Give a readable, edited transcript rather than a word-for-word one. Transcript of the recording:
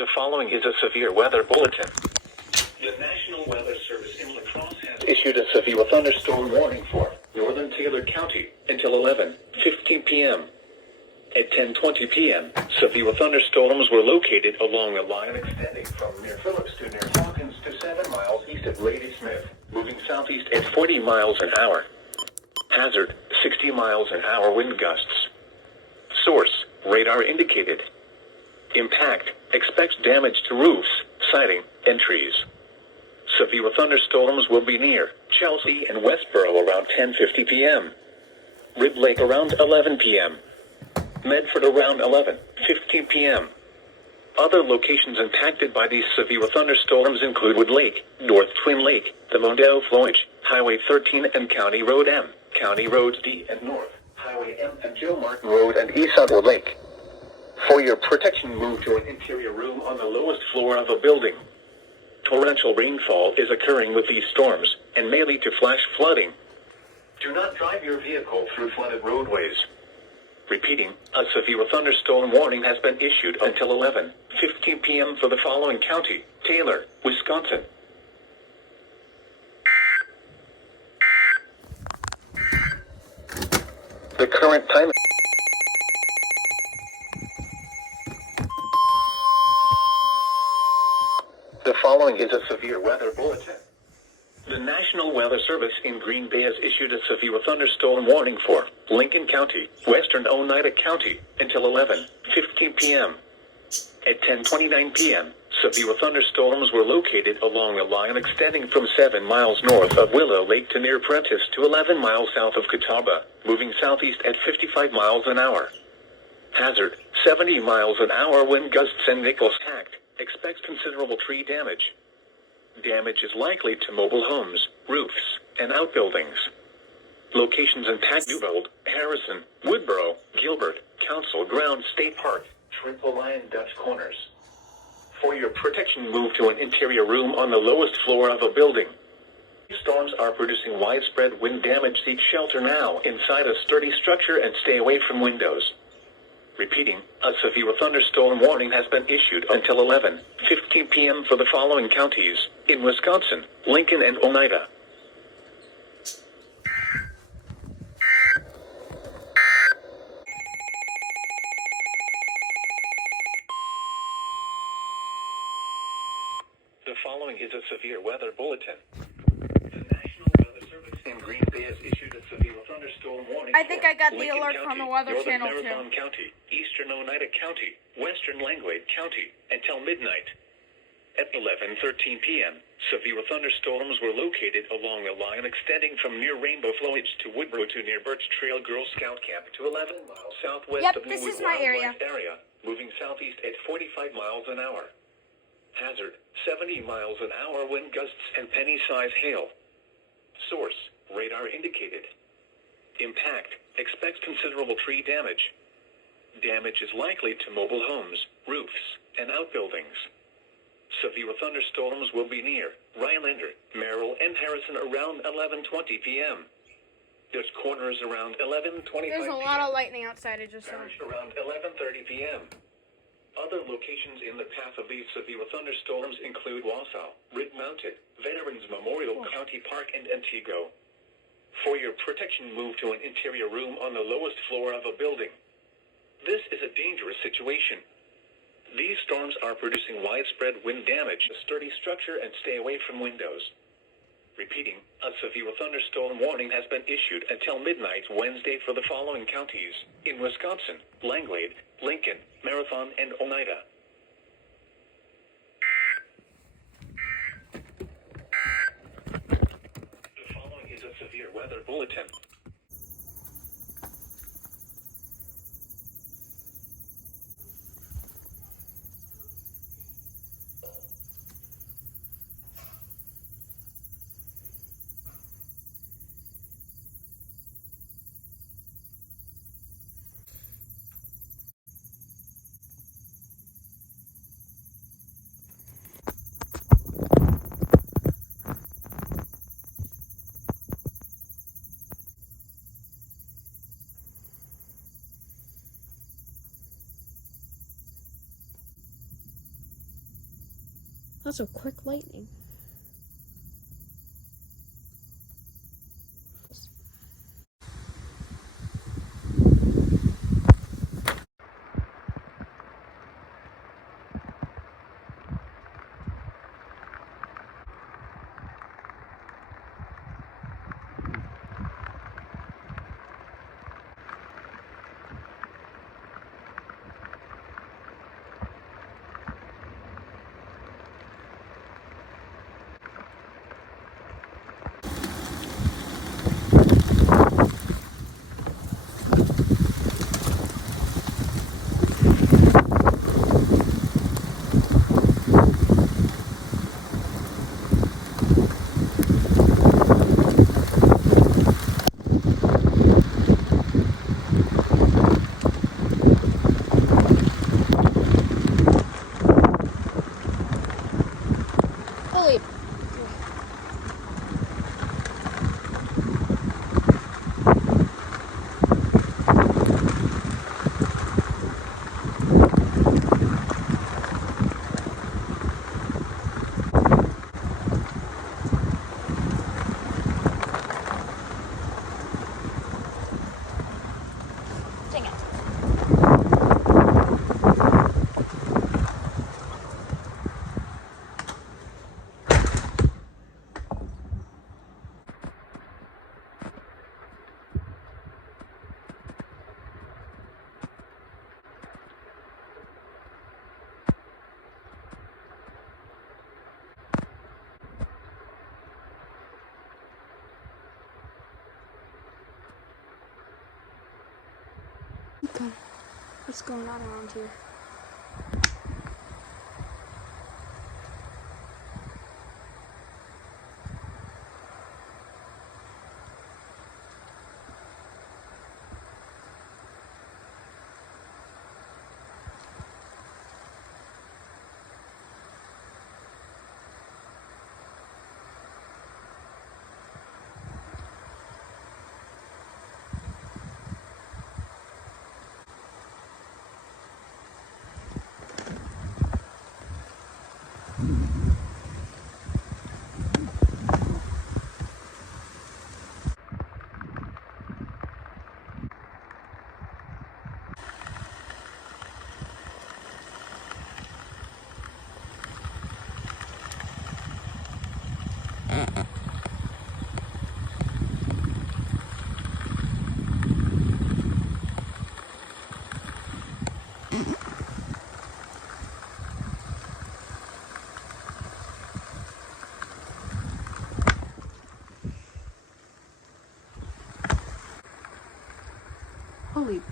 The following is a severe weather bulletin. The National Weather Service in La Crosse has issued a severe thunderstorm warning for northern Taylor County until 11:15 p.m. At 10:20 p.m., severe thunderstorms were located along a line extending from near Phillips to near Hawkins to 7 miles east of Ladysmith, moving southeast at 40 miles an hour. Hazard, 60 miles an hour wind gusts. Source, radar indicated. Impact, expects damage to roofs, siding, and trees. Severe thunderstorms will be near Chelsea and Westboro around 10:50 p.m. Rib Lake around 11 p.m. Medford around 11:15 p.m. Other locations impacted by these severe thunderstorms include Wood Lake, North Twin Lake, the Mondale Flowage, Highway 13 and County Road M, County Roads D and North, Highway M and Joe Martin Road and East Outwood Lake. For your protection, move to an interior room on the lowest floor of a building. Torrential rainfall is occurring with these storms and may lead to flash flooding. Do not drive your vehicle through flooded roadways. Repeating, a severe thunderstorm warning has been issued until 11:15 p.m. for the following county: Taylor, Wisconsin. The current time. The following is a severe weather bulletin. The National Weather Service in Green Bay has issued a severe thunderstorm warning for Lincoln County, western Oneida County, until 11:15 p.m. At 10:29 p.m., severe thunderstorms were located along a line extending from 7 miles north of Willow Lake to near Prentice to 11 miles south of Catawba, moving southeast at 55 miles an hour. Hazard, 70 miles an hour wind gusts and Nichols Act expects considerable tree damage. Damage is likely to mobile homes, roofs, and outbuildings. Locations impact Newbold, Harrison, Woodboro, Gilbert, Council Grounds State Park, Triple Lion Dutch Corners. For your protection, move to an interior room on the lowest floor of a building. Storms are producing widespread wind damage. Seek shelter now inside a sturdy structure and stay away from windows. Repeating, a severe thunderstorm warning has been issued until 11:15 p.m. for the following counties in Wisconsin: Lincoln and Oneida. The following is a severe weather bulletin. The National Weather Service in Green Bay has issued a severe thunderstorm warning. I think I got the Lincoln alert County, from the Weather Northern Channel too. Marathon County, Eastern Oneida County, Western Langlade County, until midnight. At 11:13 p.m., severe thunderstorms were located along a line extending from near Rainbow Flowage to Woodboro to near Birch Trail Girl Scout Camp to 11 miles southwest Yep, of this Newwood is my Wildlife area, moving southeast at 45 miles an hour. Hazard, 70 miles an hour wind gusts and penny-size hail. Source, radar indicated. Impact, expects considerable tree damage. Damage is likely to mobile homes, roofs, and outbuildings. Severe thunderstorms will be near Rylander, Merrill, and Harrison around 11:20 p.m. Dutch Corners around 11:25 p.m. There's a lot of lightning outside. I just saw. Parish around 11:30 p.m. Other locations in the path of these severe thunderstorms include Wausau, Rig Mountain, Veterans Memorial County Park, and Antigo. For your protection, move to an interior room on the lowest floor of a building. This is a dangerous situation. These storms are producing widespread wind damage to sturdy structure and stay away from windows. Repeating, a severe thunderstorm warning has been issued until midnight Wednesday for the following counties in Wisconsin: Langlade, Lincoln, Marathon, and Oneida. The following is a severe weather bulletin. That's a quick lightning. Holy. Dang it. Okay. What's going on around here? Holy